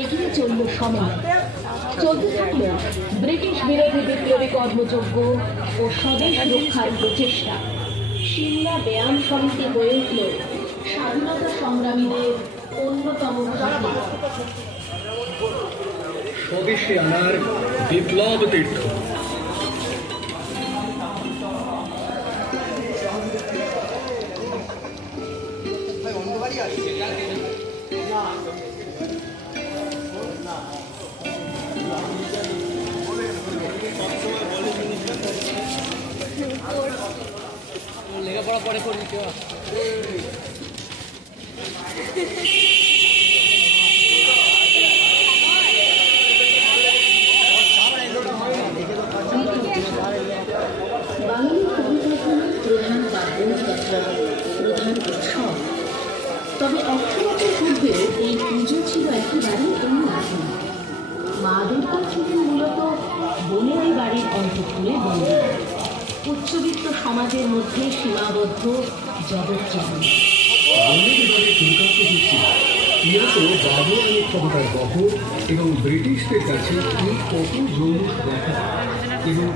এগিয়ে চলল সময়, চলতে থাকল ব্রিটিশ বিরোধী বিপ্লবী কর্মযজ্ঞ ও স্বদেশ রক্ষার প্রচেষ্টা। সিমলা ব্যায়াম সমিতি হয়ে উঠল স্বাধীনতা সংগ্রামীদের অন্যতম স্বদেশে আনার বিপ্লব তীর্থ। লেখাপড়া পরে করবি কেউ বাঙালি প্রধান পার্বণ তথা প্রধান উৎসব। তবে 100 বছর পূর্বে এই পুজো ছিল একেবারেই অন্যরকম। মা দুর্গা ছিলেন মূলত বোনেরাই বাড়ির অন্তঃপুরে বন্দী, উচ্চবিত্ত সমাজের মধ্যে সীমাবদ্ধ জগৎচরণ। ক্ষমতার বহর এবং ব্রিটিশদের কাছে কত জৌলুস দেখা এবং